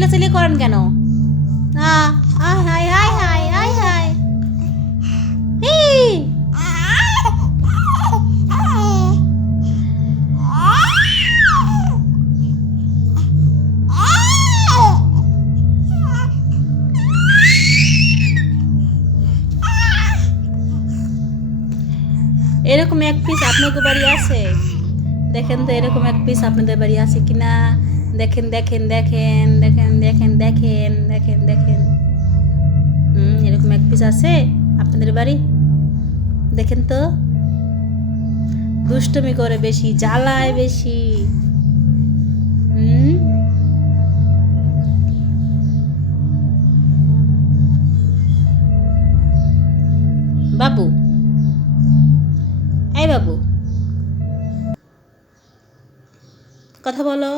চিল্লাচিল্লি করেন কেন? আয় হায় হায় হায় হায় হায়। এরকম এক পিস আপনাদের বাড়ি আছে? দেখেন তো এরকম এক পিস আপনাদের বাড়ি আছে কিনা। দেখেন দেখেন দেখেন দেখেন দেখেন দেখেন দেখেন দেখেন। এরকম এক পিস আছে আপনাদের বাড়ি? দেখেন তো। দুষ্টুমি করে বেশি, জ্বালায় বেশি। বাবু, এই বাবু, কথা বলো।